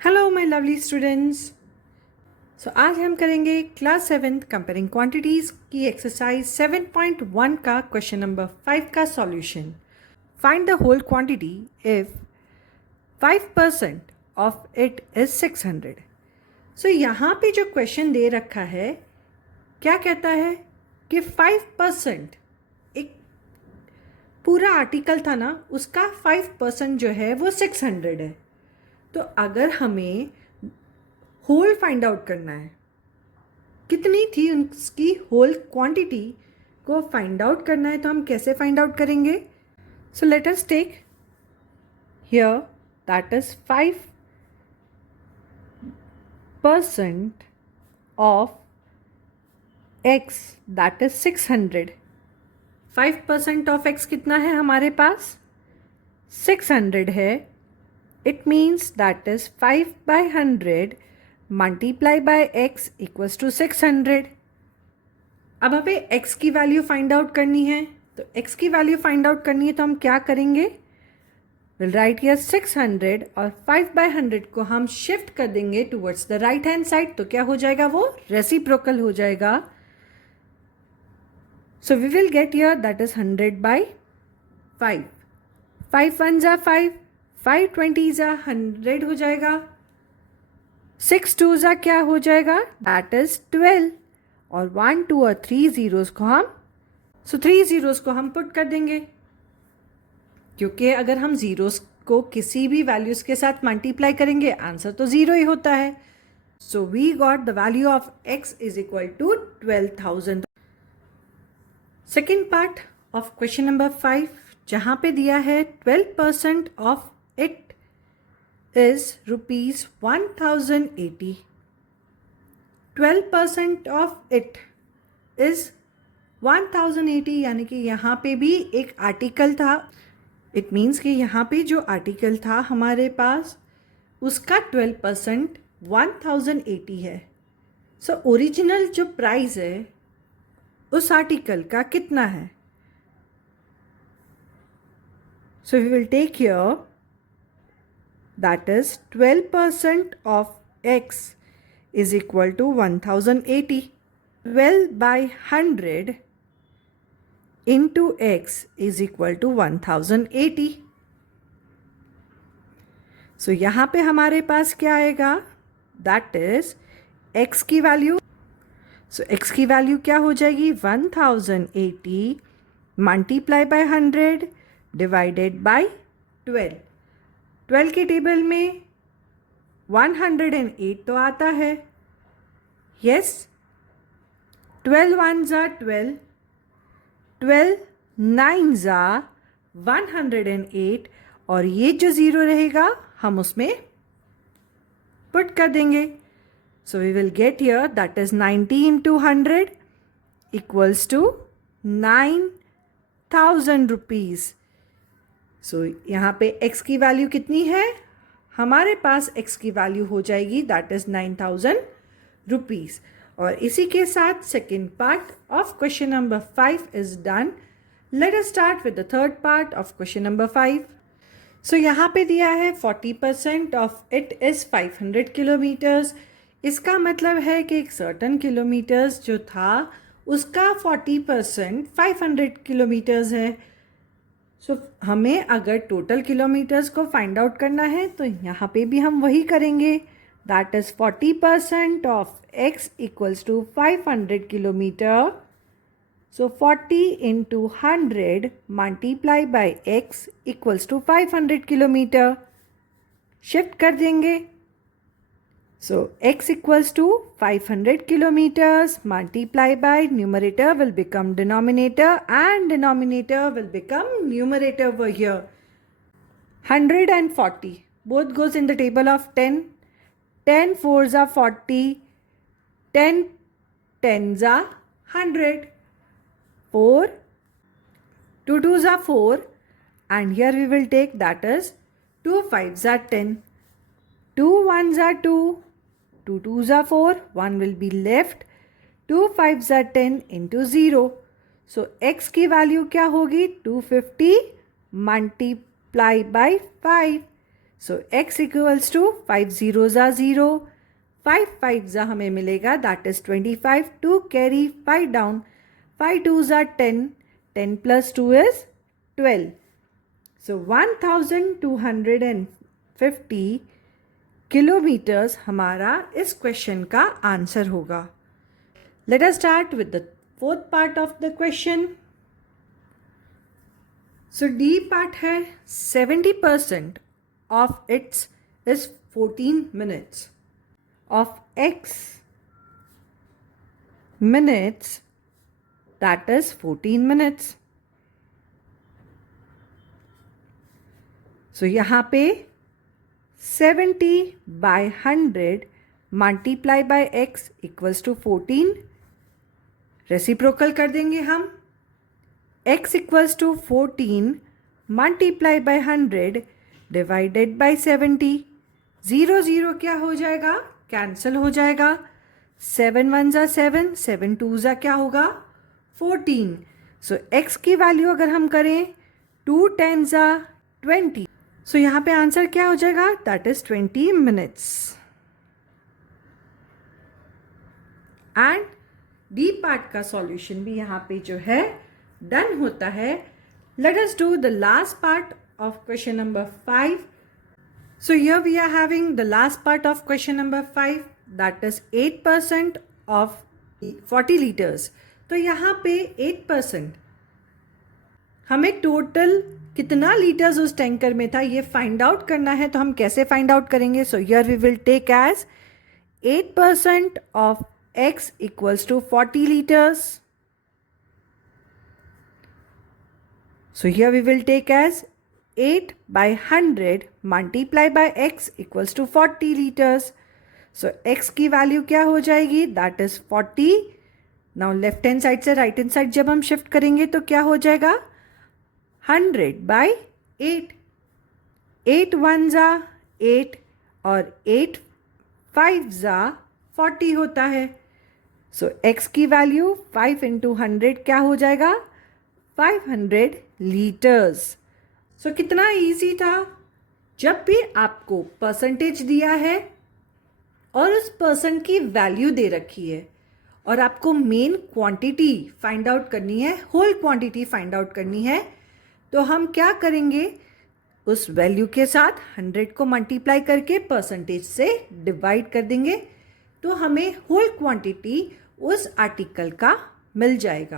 Hello my lovely students. आज हम करेंगे क्लास 7 कंपेयरिंग क्वांटिटीज़ की एक्सरसाइज 7.1 का क्वेश्चन नंबर 5 का solution. Find the whole quantity if 5% of it is 600। यहाँ पे जो क्वेश्चन दे रखा है क्या कहता है कि 5% एक पूरा आर्टिकल था ना, उसका 5% जो है वो 600 है। तो अगर हमें होल फाइंड आउट करना है, कितनी थी उसकी होल क्वांटिटी को फाइंड आउट करना है, तो हम कैसे फाइंड आउट करेंगे? So let us take here that is 5% of x that is 600। 5% of x कितना है हमारे पास? 600 है। It means that is 5/100 multiply by x equals to 600। अब हमें x की वैल्यू फाइंड आउट करनी है, तो x की वैल्यू फाइंड आउट करनी है तो हम क्या करेंगे? विल राइट हियर 600 और 5/100 को हम शिफ्ट कर देंगे towards the right hand side, तो क्या हो जाएगा? वो रेसिप्रोकल हो जाएगा। So we will get here that is 100/5। 5 1 जा 5, 5 20 जा 100 हो जाएगा। 6 2 जा क्या हो जाएगा? That is 12। और 1 2 और 3 ज़ीरोज़ को हम 3 ज़ीरोज़ को हम पुट कर देंगे, क्योंकि अगर हम ज़ीरोज़ को किसी भी वैल्यूज़ के साथ मल्टीप्लाई करेंगे आंसर तो ज़ीरो ही होता है। So we got the value of x is equal to 12,000। Second part of question number 5, जहाँ पे दिया है 12% of it is ₹1080। 12% of it is 1080, यानी कि यहाँ पे भी एक आर्टिकल था। इट मीन्स कि यहाँ पे जो आर्टिकल था हमारे पास, उसका 12% 1080 है। सो ओरिजिनल जो प्राइस है उस आर्टिकल का कितना है? So we will take here that is 12% of x is equal to 1080. 12/100 into x is equal to 1080. सो यहाँ पे हमारे पास क्या आएगा? दैट इज x की वैल्यू। सो x की वैल्यू क्या हो जाएगी? 1080 मल्टीप्लाई बाय 100 डिवाइडेड बाय 12। 12 के टेबल में 108 तो आता है। यस, 12 1 जा 12, 12 9 जा 108, और ये जो ज़ीरो रहेगा हम उसमें पुट कर देंगे। So we will get here that is 90 into 100 equals to 9,000 rupees. सो यहाँ पे x की वैल्यू कितनी है? हमारे पास x की वैल्यू हो जाएगी दैट इज 9,000 रुपीज़। और इसी के साथ second part of question number 5 is done. Let us start with the third part of question number 5। सो यहाँ पे दिया है 40% ऑफ इट इज़ 500 किलोमीटर्स। इसका मतलब है कि एक सर्टन किलोमीटर्स जो था उसका 40% 500 किलोमीटर्स है। सो हमें अगर टोटल किलोमीटर्स को फाइंड आउट करना है तो यहाँ पे भी हम वही करेंगे। That is 40% of x equals to 500 kilometre. So 40 into 100 multiply by x equals to 500 kilometre. Shift कर देंगे। So x equals to 500 kilometers multiply by numerator will become denominator and denominator will become numerator over here. 100 and 40 both goes in the table of 10. 10 4s are 40, 10 10s are 100, 4 2 2s are 4, and here we will take that is 2 5s are 10, 2 1s are 2, 2 2s are 4, 1 will be left, 2 5s are 10 into 0. So x की value क्या होगी? 250 multiply by 5. So x equals to 5 0 ज़ा 0, 5 5 ज़ा हमें मिलेगा that is 25, 2 carry 5 down, 5 2 ज़ा 10, 10 plus 2 is 12. So 1250 kilometres हमारा इस क्वेश्चन का आंसर होगा. Let us start with the fourth part of the question. So D part है 70% of its is 14 minutes. Of x minutes, that is 14 minutes. So यहाँ पे 70 by 100 multiply by x equals to 14. Reciprocal कर देंगे हम. x equals to 14 multiply by 100 divided by 70. 0 0 क्या हो जाएगा? Cancel हो जाएगा. 7 1 ज़ा 7, 7 2 ज़ा क्या होगा? 14. सो x की वैल्यू अगर हम करें 2 10 ज़ा 20. सो यहाँ पे आंसर क्या हो जाएगा? That is 20 minutes. And D part का सॉल्यूशन भी यहाँ पे जो है डन होता है. Let us do the last part of question number 5. So here we are having the last part of question number 5, that is 8% of 40 liters. तो यहाँ पे 8% हमें टोटल कितना लीटर्स उस टैंकर में था ये फाइंड आउट करना है. तो हम कैसे फाइंड आउट करेंगे? So here we will take as 8% of x equals to 40 liters. So here we will take as 8 by 100 multiply by x equals to 40 liters. So x की वैल्यू क्या हो जाएगी? That is 40. Now left hand side से right hand side जब हम shift करेंगे तो क्या हो जाएगा? 100 by 8. 8 1 ज़ा 8 और 8 5 ज़ा 40 होता है. सो x की वैल्यू 5 into 100 क्या हो जाएगा? 500 लीटर्स. सो कितना इजी था. जब भी आपको परसेंटेज दिया है और उस पर्सन की वैल्यू दे रखी है और आपको मेन क्वांटिटी फाइंड आउट करनी है, होल क्वांटिटी फाइंड आउट करनी है, तो हम क्या करेंगे? उस वैल्यू के साथ 100 को मल्टीप्लाई करके परसेंटेज से डिवाइड कर देंगे तो हमें होल क्वांटिटी उस आर्टिकल का मिल जाएगा.